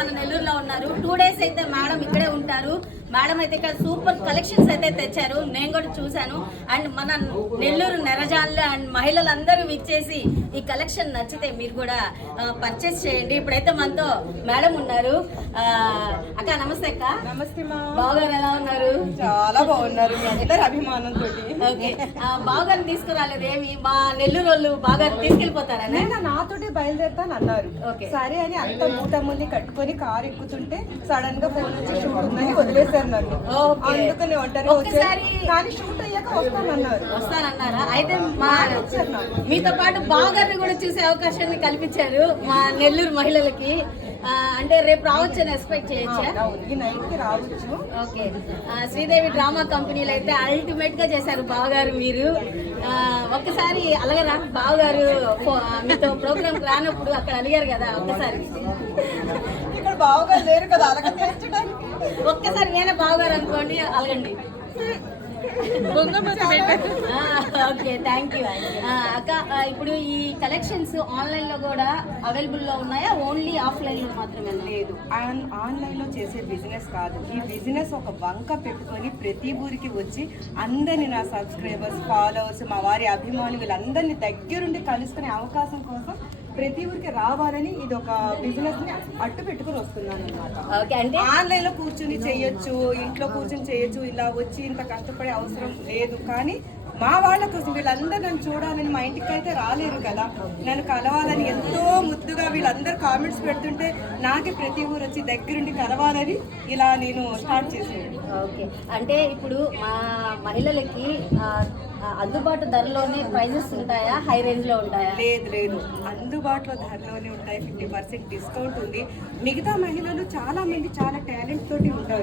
మన నెల్లూరులో ఉన్నారు. 2 days అయితే మేడం ఇక్కడే ఉంటారు. మేడం అయితే ఇక్కడ సూపర్ కలెక్షన్స్ అయితే తెచ్చారు, నేను కూడా చూశాను. అండ్ మన నెల్లూరు నెరజాన్లు అండ్ మహిళలందరూ విచ్చేసి ఈ కలెక్షన్ నచ్చితే మీరు కూడా పర్చేస్ చేయండి. ఇప్పుడైతే మనతో మేడం ఉన్నారు. అక్క నమస్తే. అక్క నమస్తే మా బావగారు ఎలా ఉన్నారు? చాలా బాగున్నారు, మీ అందరి అభిమానంతో. ఓకే, బావగారిని తీసుకురాలేదు ఏమి? మా నెల్లూరు వాళ్ళు బాగా తీసుకెళ్ళిపోతారని నాతోటి బయలుదేరుతాను అన్నారు. ఓకే. సరే అని అంత మూటముల్ని కట్టుకొని కారు ఎక్కుతుంటే సడన్ గా ఫోన్ వచ్చి షూట్ ఉందని వదిలేశారు నన్ను. అందుకని ఒంటరిగా వచ్చారు, కానీ షూట్ అయ్యాక వస్తానన్నారా? అయితే మా మీతో పాటు బావగారిని కూడా చూసే అవకాశాన్ని కల్పించారు మా నెల్లూరు మహిళలకి. అంటే రేపు రావచ్చు అని ఎక్స్పెక్ట్ చేయొచ్చా? ఈ నైట్ కి రావచ్చు. ఓకే, శ్రీదేవి డ్రామా కంపెనీలో అయితే అల్టిమేట్ గా చేశారు బావగారు మీరు. ఒక్కసారి అలాగే బావగారు మీతో ప్రోగ్రామ్ రానప్పుడు అక్కడ అడిగారు కదా, ఒక్కసారి ఇక్కడ బావగారు లేరు కదా అలాగే ఒక్కసారి నేనే బావగారు అనుకోండి, అలగండి. ఓకే, థ్యాంక్ యూ అక్క. ఇప్పుడు ఈ కలెక్షన్స్ ఆన్లైన్ లో కూడా అవైలబుల్ లో ఉన్నాయా? ఓన్లీ ఆఫ్లైన్ లో మాత్రమే? లేదు, ఆన్లైన్ లో చేసే బిజినెస్ కాదు. ఈ బిజినెస్ ఒక వంక పెట్టుకొని ప్రతి ఊరికి వచ్చి అందరినీ, నా సబ్స్క్రైబర్స్, ఫాలోవర్స్, మా వారి అభిమానులు వీళ్ళందరినీ దగ్గరుండి కలుసుకునే అవకాశం కోసం ప్రతి ఊరికి రావాలని ఇది ఒక బిజినెస్ ని అట్టు పెట్టుకుని వస్తున్నాను అనమాట. ఆన్లైన్ లో కూర్చుని చేయొచ్చు, ఇంట్లో కూర్చుని చేయొచ్చు, ఇలా వచ్చి ఇంత కష్టపడే అవసరం లేదు. కానీ మా వాళ్ళ కోసం వీళ్ళందరూ నన్ను చూడాలని, మా ఇంటికి అయితే రాలేరు కదా, నన్ను కలవాలని ఎంతో ముద్దుగా వీళ్ళందరూ కామెంట్స్ పెడుతుంటే నాకే ప్రతి ఊరు వచ్చి దగ్గరుండి కలవాలని ఇలా నేను స్టార్ట్ చేసాను. ఓకే, అంటే ఇప్పుడు మా మహిళలకి అందుబాటు ధరలోనే ప్రైజెస్ ఉంటాయా? హై రేంజ్ లో ఉంటాయా? లేదు లేదు, అందుబాటులో ధరలోనే ఉంటాయి. 50% డిస్కౌంట్ ఉంది. మిగతా మహిళలు చాలా మంది చాలా టాలెంట్ తోటి ఉంటారు.